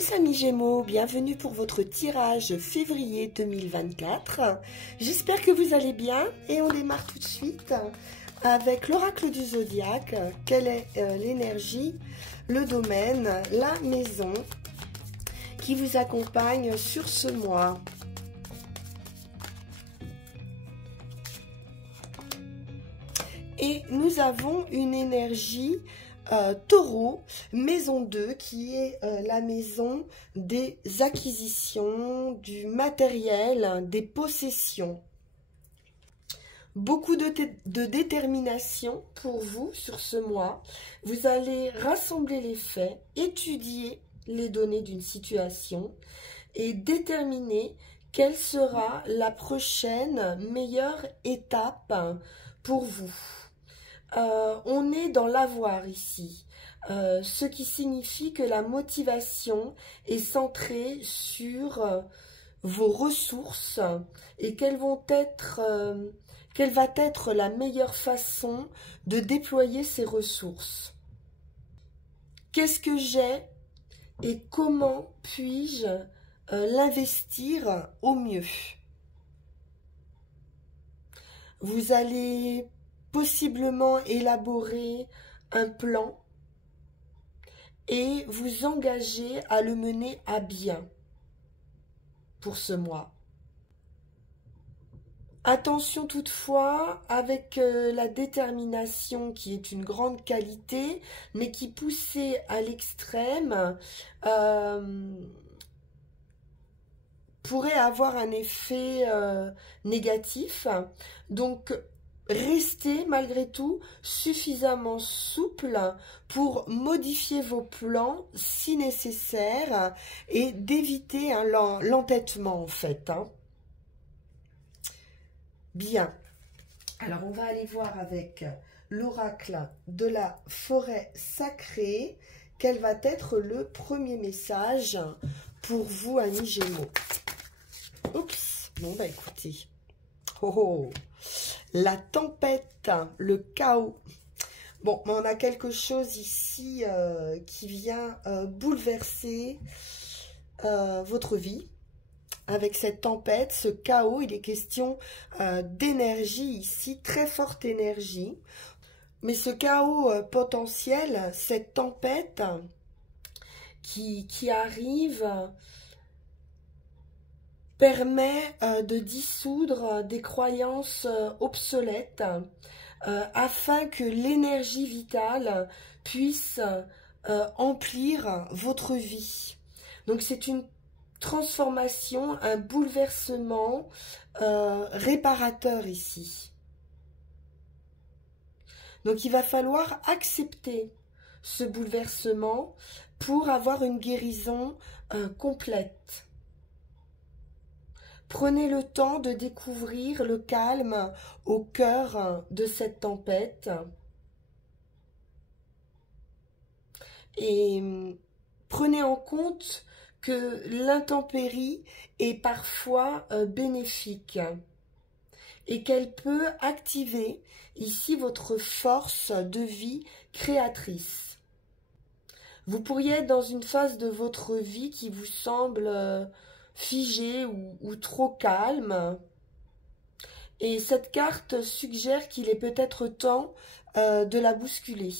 tous amis Gémeaux, bienvenue pour votre tirage février 2024. J'espère que vous allez bien et on démarre tout de suite avec l'oracle du zodiaque. Quelle est l'énergie, le domaine, la maison qui vous accompagne sur ce mois? Et nous avons une énergie Taureau, maison 2, qui est la maison des acquisitions, du matériel, des possessions. Beaucoup de détermination pour vous sur ce mois. Vous allez rassembler les faits, étudier les données d'une situation et déterminer quelle sera la prochaine meilleure étape pour vous. On est dans l'avoir ici, ce qui signifie que la motivation est centrée sur vos ressources et quelle va être la meilleure façon de déployer ces ressources. Qu'est-ce que j'ai et comment puis-je l'investir au mieux? Vous allez possiblement élaborer un plan et vous engager à le mener à bien pour ce mois. Attention toutefois avec la détermination qui est une grande qualité, mais qui poussée à l'extrême pourrait avoir un effet négatif. Donc, restez malgré tout suffisamment souple pour modifier vos plans si nécessaire et d'éviter l'entêtement en fait. Bien, alors on va aller voir avec l'oracle de la forêt sacrée quel va être le premier message pour vous amis Gémeaux. Oups, bon bah écoutez. Oh, oh. La tempête, le chaos. Bon, on a quelque chose ici qui vient bouleverser votre vie. Avec cette tempête, ce chaos, il est question d'énergie ici, très forte énergie. Mais ce chaos potentiel, cette tempête qui arrive permet de dissoudre des croyances obsolètes afin que l'énergie vitale puisse emplir votre vie. Donc c'est une transformation, un bouleversement réparateur ici. Donc il va falloir accepter ce bouleversement pour avoir une guérison complète. Prenez le temps de découvrir le calme au cœur de cette tempête. Et prenez en compte que l'intempérie est parfois bénéfique et qu'elle peut activer ici votre force de vie créatrice. Vous pourriez être dans une phase de votre vie qui vous semble figé ou trop calme. Et cette carte suggère qu'il est peut-être temps de la bousculer.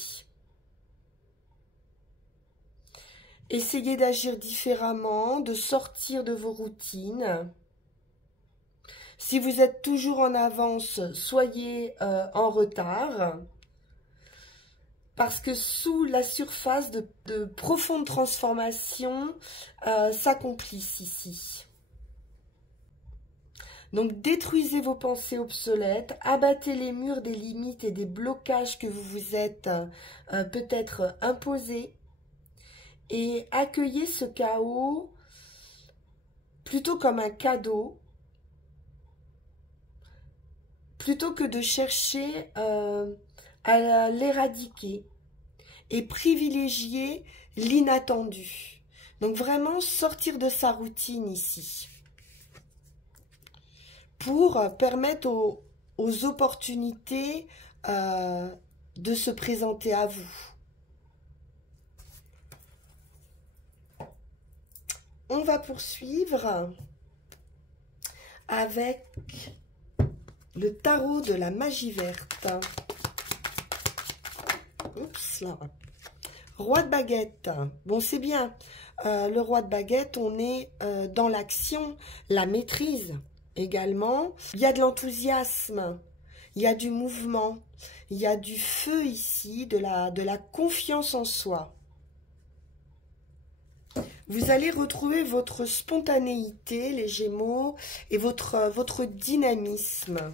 Essayez d'agir différemment, de sortir de vos routines. Si vous êtes toujours en avance, soyez en retard. Parce que sous la surface de profondes transformations s'accomplissent ici. Donc détruisez vos pensées obsolètes, abattez les murs des limites et des blocages que vous vous êtes peut-être imposés et accueillez ce chaos plutôt comme un cadeau, plutôt que de chercher à l'éradiquer et privilégier l'inattendu. Donc vraiment sortir de sa routine ici pour permettre aux opportunités de se présenter à vous. on va poursuivre avec le tarot de la magie verte. Oups, là. Roi de baguette. Bon, c'est bien. Le roi de baguette, on est dans l'action, la maîtrise également. Il y a de l'enthousiasme, il y a du mouvement, il y a du feu ici, de la confiance en soi. Vous allez retrouver votre spontanéité, les Gémeaux, et votre dynamisme.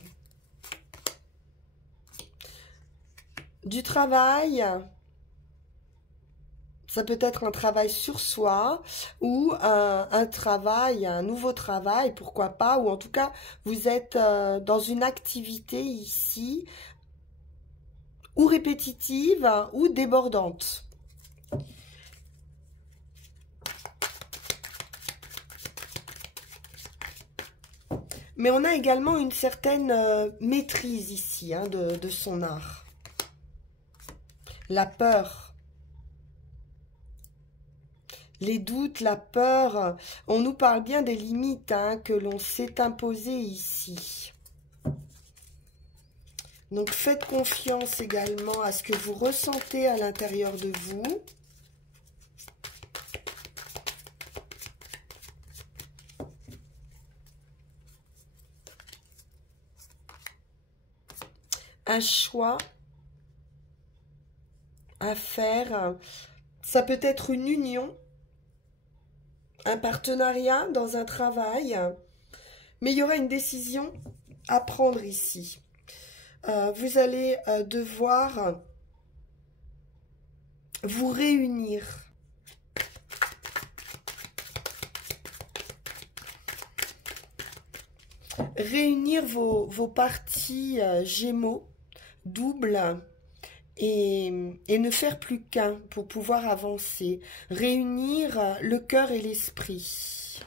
Du travail, ça peut être un travail sur soi ou un travail, un nouveau travail, pourquoi pas, ou en tout cas, vous êtes dans une activité ici, ou répétitive, ou débordante. Mais on a également une certaine maîtrise ici hein, de son art. La peur. Les doutes, la peur. On nous parle bien des limites hein, que l'on s'est imposées ici. Donc faites confiance également à ce que vous ressentez à l'intérieur de vous. Un choix à faire. Ça peut être une union, un partenariat dans un travail, mais il y aura une décision à prendre ici. Vous allez devoir vous réunir. Réunir vos parties Gémeaux, doubles, et ne faire plus qu'un pour pouvoir avancer. Réunir le cœur et l'esprit.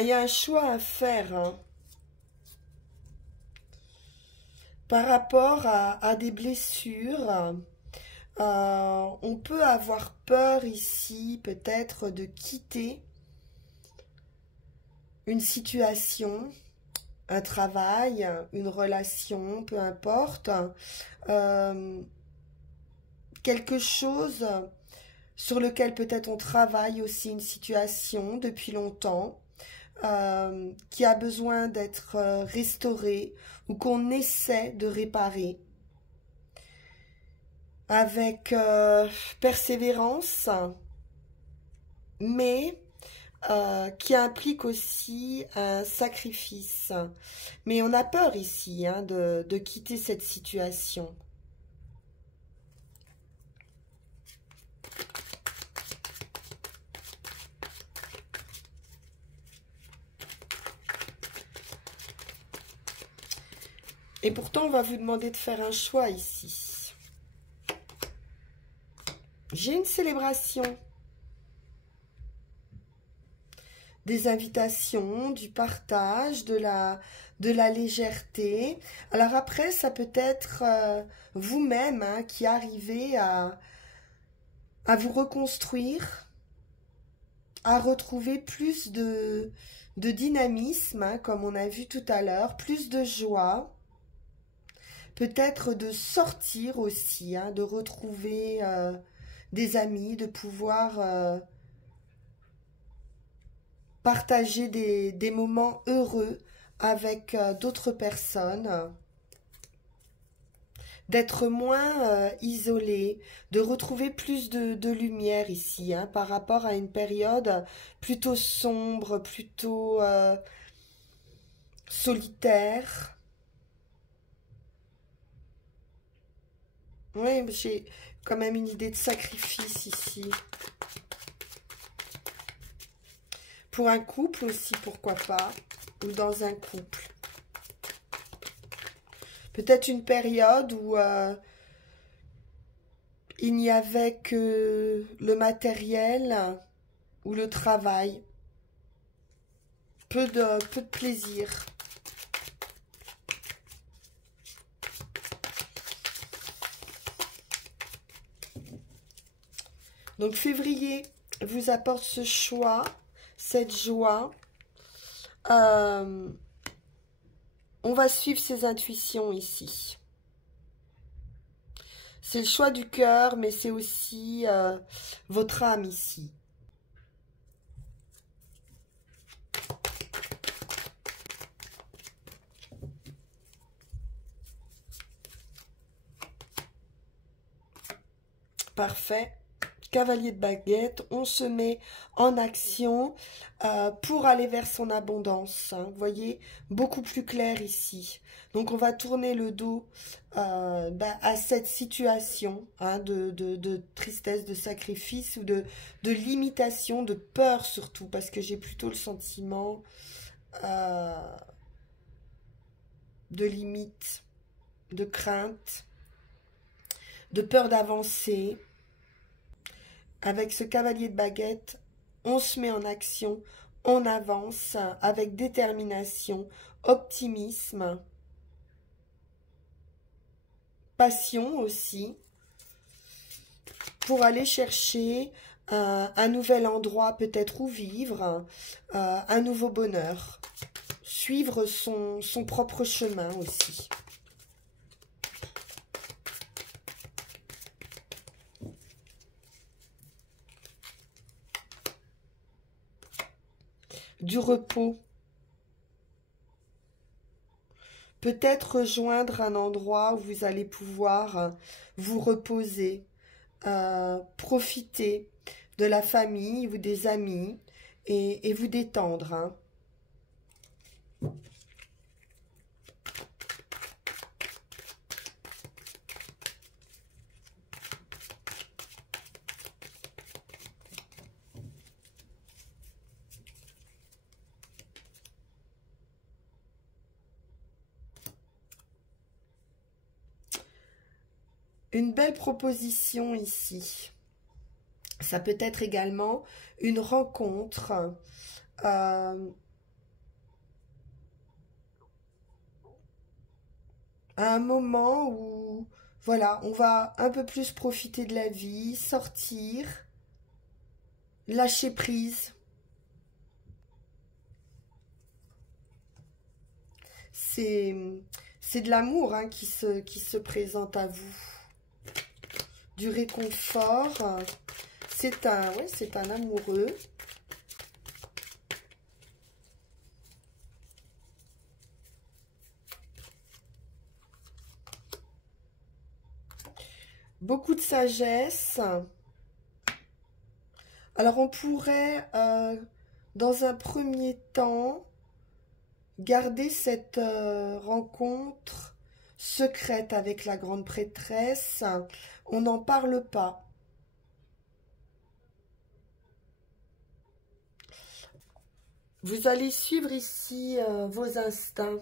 Il y a un choix à faire hein, par rapport à des blessures. On peut avoir peur ici, peut-être, de quitter une situation, un travail, une relation, peu importe. Quelque chose sur lequel peut-être on travaille aussi, une situation depuis longtemps, qui a besoin d'être restaurée ou qu'on essaie de réparer. Avec persévérance, mais qui implique aussi un sacrifice. Mais on a peur ici hein, de quitter cette situation. Et pourtant, on va vous demander de faire un choix ici. J'ai une célébration, des invitations, du partage, de la légèreté. Alors après, ça peut être vous-même hein, qui arrivez à vous reconstruire, à retrouver plus de dynamisme, hein, comme on a vu tout à l'heure, plus de joie. Peut-être de sortir aussi, hein, de retrouver des amis, de pouvoir partager des moments heureux avec d'autres personnes, d'être moins isolé, de retrouver plus de lumière ici, hein, par rapport à une période plutôt sombre, plutôt solitaire. Oui, j'ai quand même une idée de sacrifice ici. Pour un couple aussi, pourquoi pas, ou dans un couple. Peut-être une période où il n'y avait que le matériel ou le travail. peu de plaisir. Donc février vous apporte ce choix, cette joie. On va suivre ses intuitions ici. C'est le choix du cœur, mais c'est aussi votre âme ici. Parfait. Cavalier de baguette, on se met en action pour aller vers son abondance. Hein, vous voyez, beaucoup plus clair ici. Donc, on va tourner le dos à cette situation hein, de tristesse, de sacrifice ou de limitation, de peur surtout, parce que j'ai plutôt le sentiment de limite, de crainte, de peur d'avancer. Avec ce cavalier de baguette, on se met en action, on avance avec détermination, optimisme, passion aussi, pour aller chercher un nouvel endroit peut-être où vivre, un nouveau bonheur, suivre son propre chemin aussi. Du repos. Peut-être rejoindre un endroit où vous allez pouvoir vous reposer, profiter de la famille ou des amis et vous détendre. Hein. Une belle proposition ici. Ça peut être également une rencontre. À un moment où, voilà, on va un peu plus profiter de la vie, sortir, lâcher prise. C'est de l'amour hein, qui se présente à vous. Du réconfort. C'est un amoureux. Beaucoup de sagesse. Alors on pourrait, dans un premier temps, garder cette rencontre secrète avec la grande prêtresse. On n'en parle pas. Vous allez suivre ici vos instincts.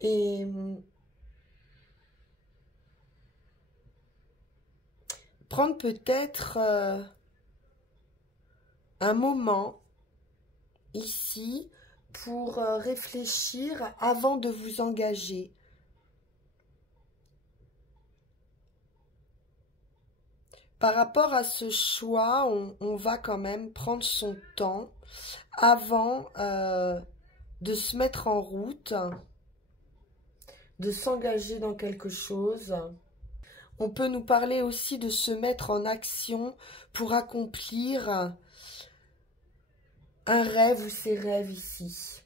Et prendre peut-être un moment ici pour réfléchir avant de vous engager. Par rapport à ce choix, on va quand même prendre son temps avant de se mettre en route, de s'engager dans quelque chose. On peut nous parler aussi de se mettre en action pour accomplir un rêve ou ses rêves ici.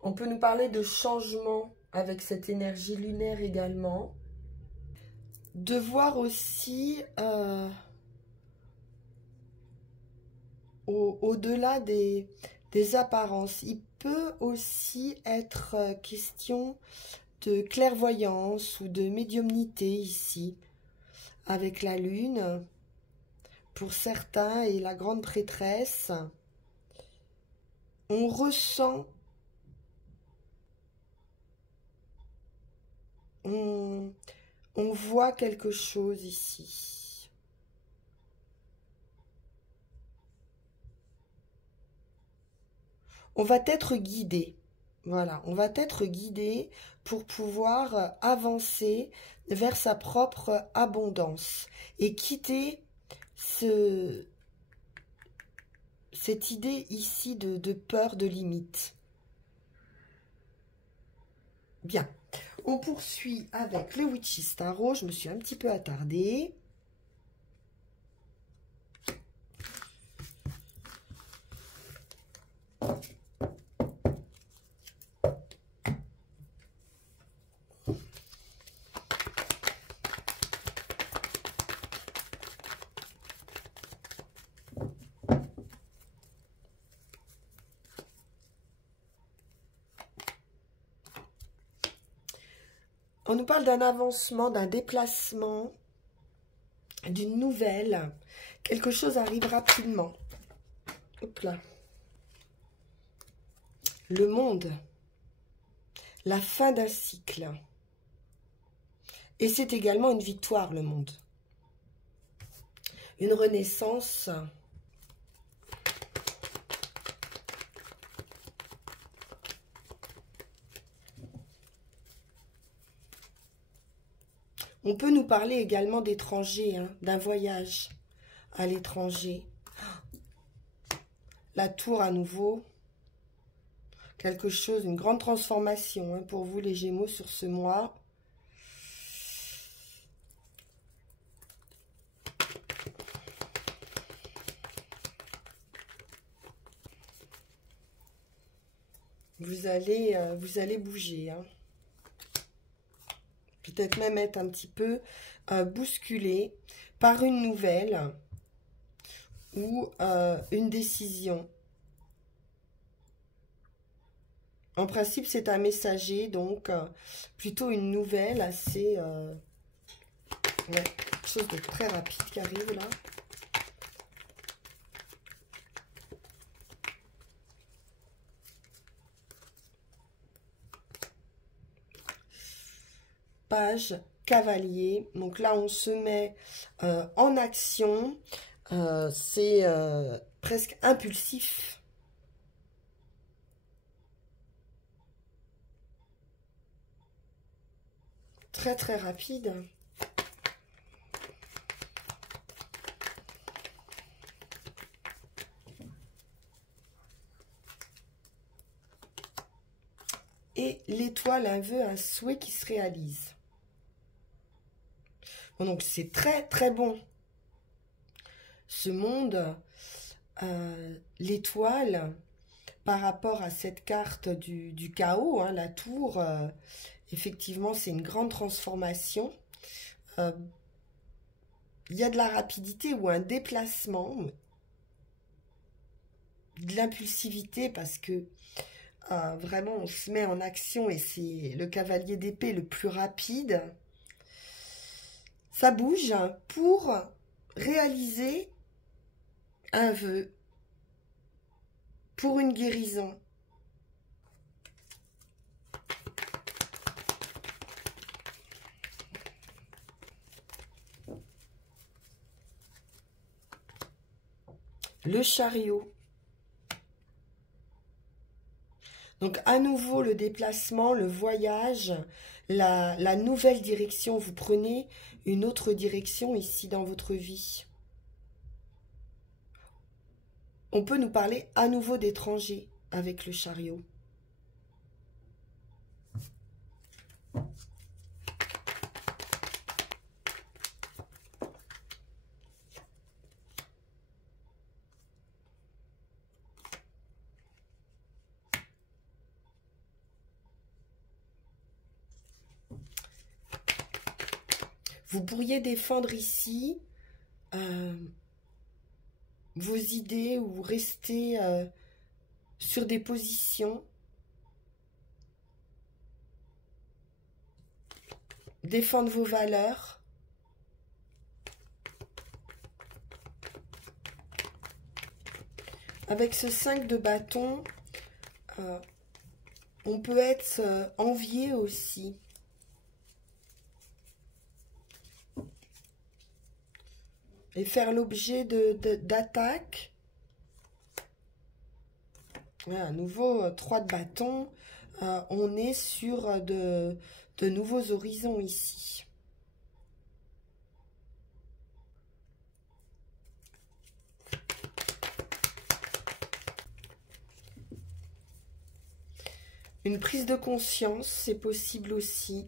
On peut nous parler de changement avec cette énergie lunaire également. De voir aussi au-delà des apparences. Il peut aussi être question de clairvoyance ou de médiumnité ici, avec la lune, pour certains, et la grande prêtresse. On ressent, on voit quelque chose ici. on va être guidé. Voilà, on va être guidé pour pouvoir avancer vers sa propre abondance et quitter cette idée ici de peur, de limite. Bien, on poursuit avec le Witch's Tarot. Je me suis un petit peu attardée. On nous parle d'un avancement, d'un déplacement, d'une nouvelle. Quelque chose arrive rapidement. Hop là. Le monde. La fin d'un cycle. Et c'est également une victoire, le monde. Une renaissance. On peut nous parler également d'étrangers, hein, d'un voyage à l'étranger. La tour à nouveau. Quelque chose, une grande transformation, hein, pour vous les Gémeaux sur ce mois. Vous allez bouger, hein. Peut-être même être un petit peu bousculé par une nouvelle ou une décision. En principe, c'est un messager, donc plutôt une nouvelle assez... ouais, quelque chose de très rapide qui arrive là. Page cavalier. Donc là, on se met en action. C'est presque impulsif. Très, très rapide. Et l'étoile, un vœu, un souhait qui se réalise. Bon, donc, c'est très, très bon. Ce monde, l'étoile, par rapport à cette carte du chaos, hein, la tour, effectivement, c'est une grande transformation. Il y a de la rapidité ou un déplacement, de l'impulsivité, parce que vraiment, on se met en action et c'est le cavalier d'épée le plus rapide. Ça bouge pour réaliser un vœu, pour une guérison. Le chariot. Donc, à nouveau, le déplacement, le voyage, la nouvelle direction. Vous prenez une autre direction ici dans votre vie. On peut nous parler à nouveau d'étrangers avec le chariot. Vous pourriez défendre ici vos idées ou rester sur des positions. Défendre vos valeurs. Avec ce 5 de bâton, on peut être envié aussi. Et faire l'objet d'attaques. Ouais, à nouveau, 3 de bâton. On est sur de nouveaux horizons ici. Une prise de conscience, c'est possible aussi.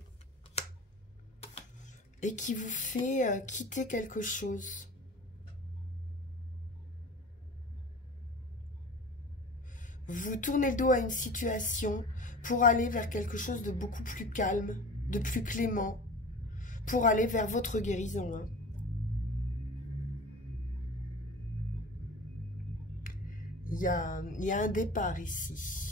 Et qui vous fait quitter quelque chose. Vous tournez le dos à une situation pour aller vers quelque chose de beaucoup plus calme, de plus clément, pour aller vers votre guérison. Hein. Il y a un départ ici.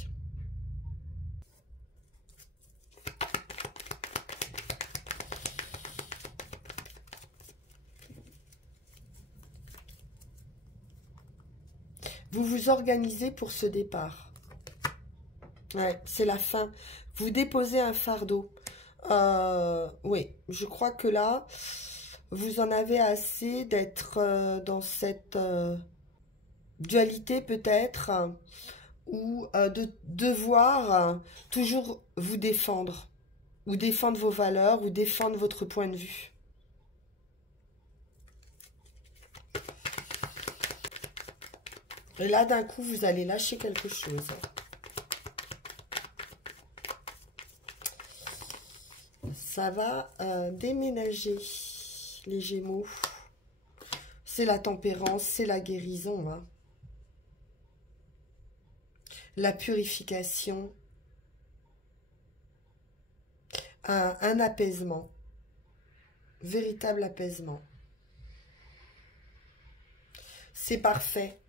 Vous vous organisez pour ce départ. Ouais, c'est la fin. Vous déposez un fardeau. Oui, je crois que là, vous en avez assez d'être dans cette dualité peut-être, ou de devoir toujours vous défendre, ou défendre vos valeurs, ou défendre votre point de vue. Et là, d'un coup, vous allez lâcher quelque chose. Ça va déménager, les Gémeaux. C'est la tempérance, c'est la guérison. Hein. La purification. Un apaisement. Véritable apaisement. C'est parfait.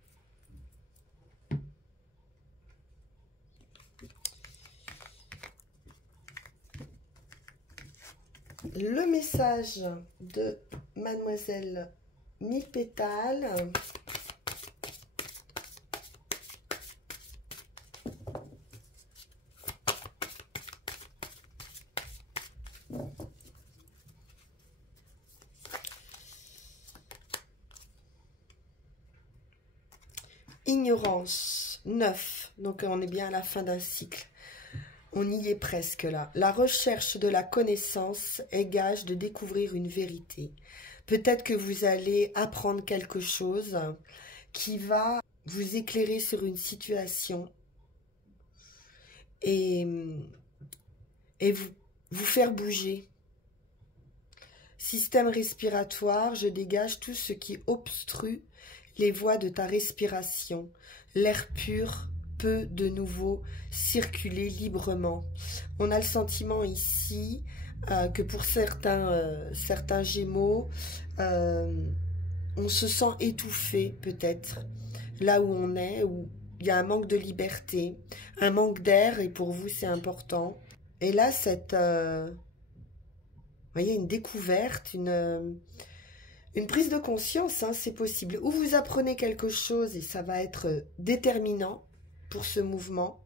Le message de Mademoiselle Mille Pétales. Ignorance, 9. Donc on est bien à la fin d'un cycle. On y est presque là. La recherche de la connaissance est gage de découvrir une vérité. Peut-être que vous allez apprendre quelque chose qui va vous éclairer sur une situation et vous faire bouger. Système respiratoire, je dégage tout ce qui obstrue les voies de ta respiration. L'air pur peut de nouveau circuler librement. On a le sentiment ici que pour certains Gémeaux, on se sent étouffé peut-être là où on est, où il y a un manque de liberté, un manque d'air, et pour vous c'est important. Et là, vous voyez, une découverte, une prise de conscience, hein, c'est possible. Ou vous apprenez quelque chose et ça va être déterminant pour ce mouvement,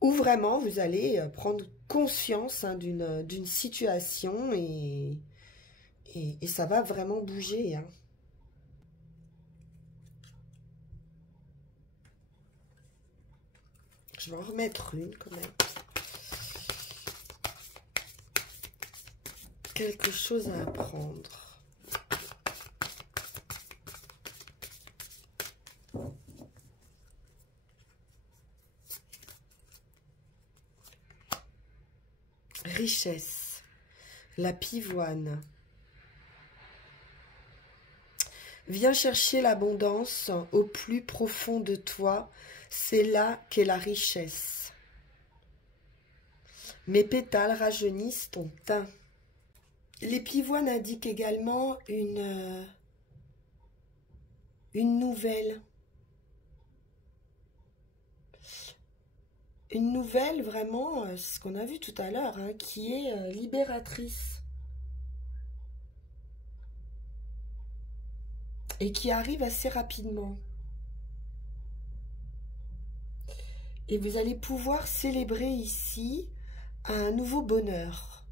ou vraiment vous allez prendre conscience hein, d'une situation et ça va vraiment bouger. Hein. Je vais en remettre une quand même. Quelque chose à apprendre. Richesse, la pivoine. Viens chercher l'abondance au plus profond de toi, c'est là qu'est la richesse. Mes pétales rajeunissent ton teint. Les pivoines indiquent également une nouvelle. Une nouvelle vraiment, c'est ce qu'on a vu tout à l'heure, hein, qui est libératrice. Et qui arrive assez rapidement. Et vous allez pouvoir célébrer ici un nouveau bonheur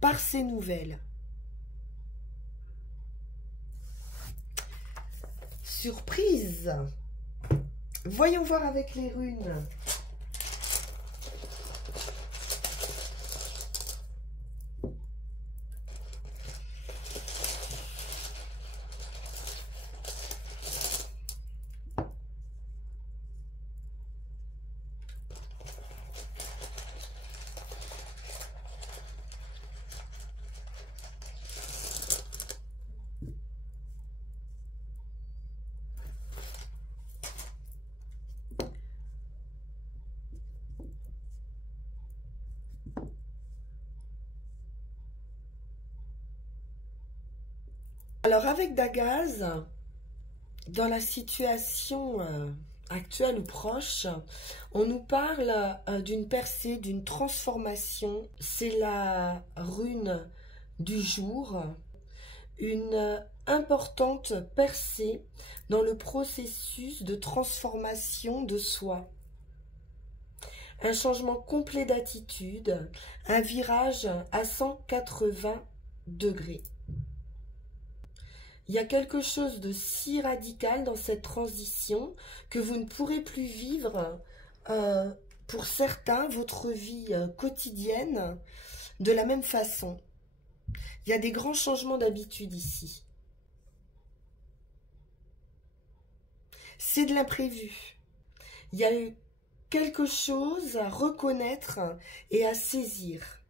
par ces nouvelles. Surprise! Voyons voir avec les runes. Alors avec Dagaz, dans la situation actuelle ou proche, on nous parle d'une percée, d'une transformation. C'est la rune du jour, une importante percée dans le processus de transformation de soi. Un changement complet d'attitude, un virage à 180 degrés. Il y a quelque chose de si radical dans cette transition que vous ne pourrez plus vivre, pour certains, votre vie quotidienne de la même façon. Il y a des grands changements d'habitude ici. C'est de l'imprévu. Il y a eu quelque chose à reconnaître et à saisir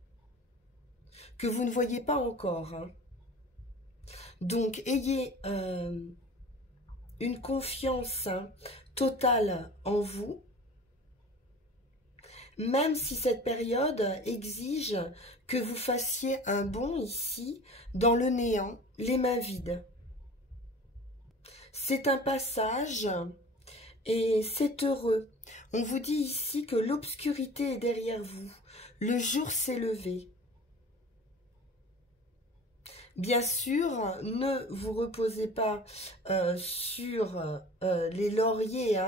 que vous ne voyez pas encore, hein. Donc, ayez une confiance totale en vous, même si cette période exige que vous fassiez un bond ici, dans le néant, les mains vides. C'est un passage et c'est heureux. On vous dit ici que l'obscurité est derrière vous, le jour s'est levé. Bien sûr, ne vous reposez pas sur les lauriers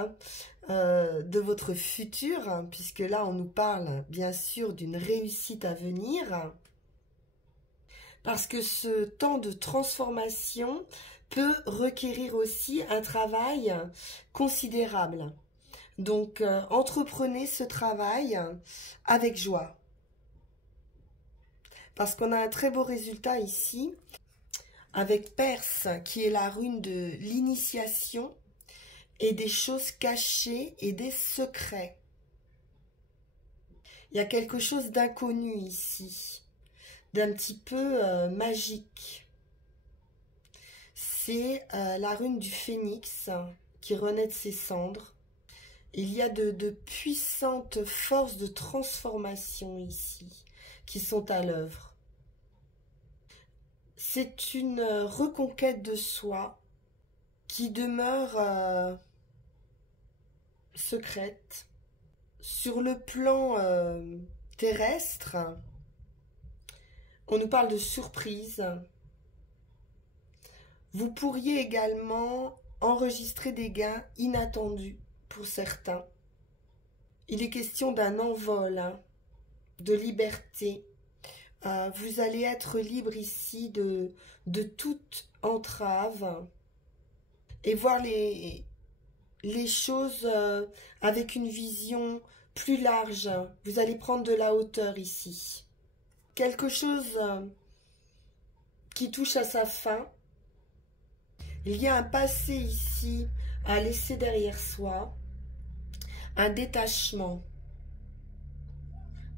de votre futur, hein, puisque là on nous parle bien sûr d'une réussite à venir, parce que ce temps de transformation peut requérir aussi un travail considérable. Donc entreprenez ce travail avec joie. Parce qu'on a un très beau résultat ici, avec Perse, qui est la rune de l'initiation, et des choses cachées et des secrets. Il y a quelque chose d'inconnu ici, d'un petit peu magique. C'est la rune du phénix qui renaît de ses cendres. Il y a de puissantes forces de transformation ici, qui sont à l'œuvre. C'est une reconquête de soi qui demeure secrète. Sur le plan terrestre, on nous parle de surprise. Vous pourriez également enregistrer des gains inattendus pour certains. Il est question d'un envol, hein, de liberté. Vous allez être libre ici de toute entrave et voir les choses avec une vision plus large. Vous allez prendre de la hauteur ici. Quelque chose qui touche à sa fin. Il y a un passé ici à laisser derrière soi, un détachement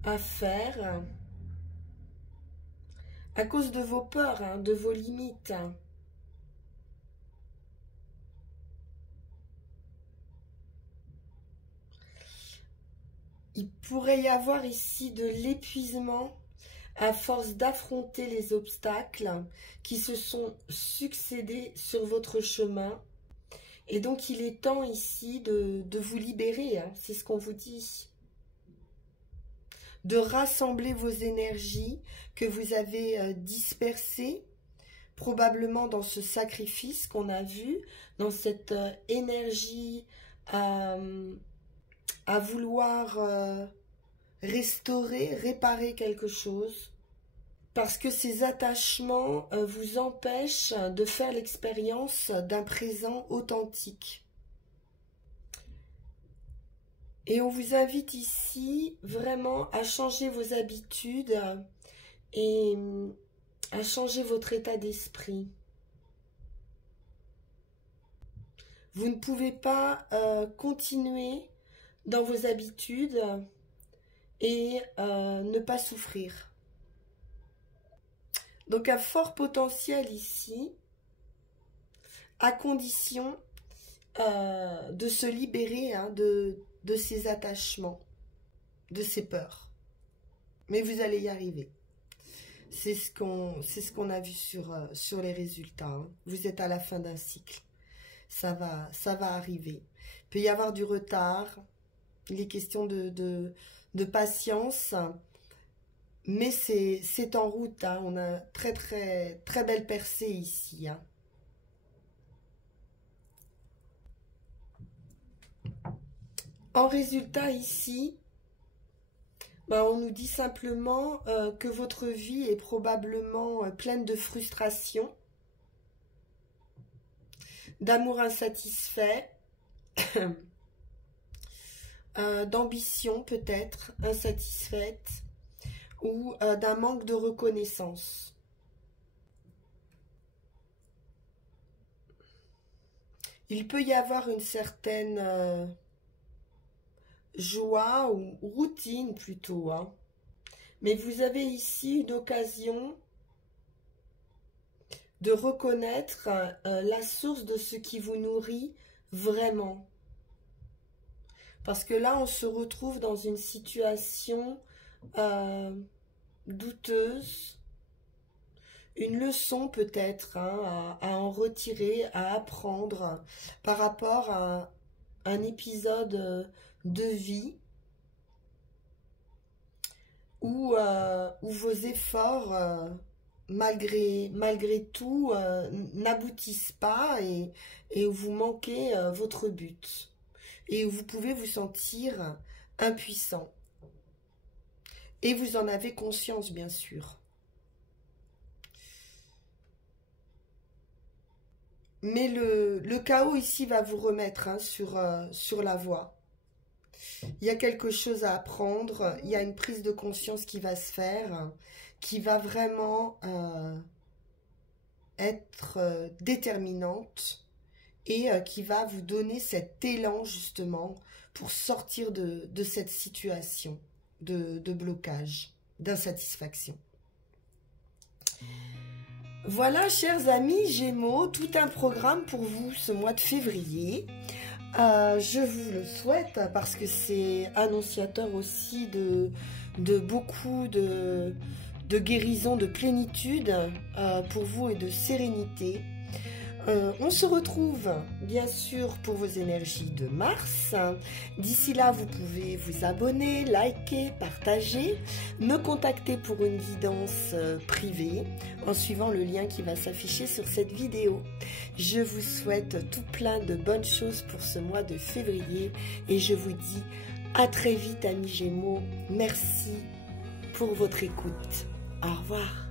à faire à cause de vos peurs, hein, de vos limites. Il pourrait y avoir ici de l'épuisement à force d'affronter les obstacles qui se sont succédés sur votre chemin. Et donc il est temps ici de vous libérer, hein, c'est ce qu'on vous dit. De rassembler vos énergies que vous avez dispersées, probablement dans ce sacrifice qu'on a vu, dans cette énergie à vouloir restaurer, réparer quelque chose, parce que ces attachements vous empêchent de faire l'expérience d'un présent authentique. Et on vous invite ici vraiment à changer vos habitudes et à changer votre état d'esprit. Vous ne pouvez pas continuer dans vos habitudes et ne pas souffrir. Donc un fort potentiel ici, à condition de se libérer de ces attachements, de ces peurs. Mais vous allez y arriver. C'est ce qu'on a vu sur les résultats. Hein. Vous êtes à la fin d'un cycle. Ça va arriver. Il peut y avoir du retard. Il est question de patience. Mais c'est en route. Hein. On a très belle percée ici. Hein. En résultat ici, on nous dit simplement que votre vie est probablement pleine de frustration, d'amour insatisfait, d'ambition peut-être insatisfaite ou d'un manque de reconnaissance. Il peut y avoir une certaine joie ou routine plutôt, hein. Mais vous avez ici une occasion de reconnaître la source de ce qui vous nourrit vraiment. Parce que là, on se retrouve dans une situation douteuse, une leçon peut-être à en retirer, à apprendre par rapport à un épisode de vie où vos efforts, malgré tout, n'aboutissent pas et où vous manquez votre but et où vous pouvez vous sentir impuissant. Et vous en avez conscience, bien sûr. Mais le chaos ici va vous remettre sur la voie. Il y a quelque chose à apprendre, il y a une prise de conscience qui va se faire, qui va vraiment être déterminante et qui va vous donner cet élan justement pour sortir de cette situation de blocage, d'insatisfaction. Voilà, chers amis Gémeaux, tout un programme pour vous ce mois de février. Je vous le souhaite parce que c'est annonciateur aussi de beaucoup de guérison, de plénitude pour vous et de sérénité. On se retrouve bien sûr pour vos énergies de mars. D'ici là, vous pouvez vous abonner, liker, partager, me contacter pour une guidance privée en suivant le lien qui va s'afficher sur cette vidéo. Je vous souhaite tout plein de bonnes choses pour ce mois de février et je vous dis à très vite, amis Gémeaux. Merci pour votre écoute. Au revoir.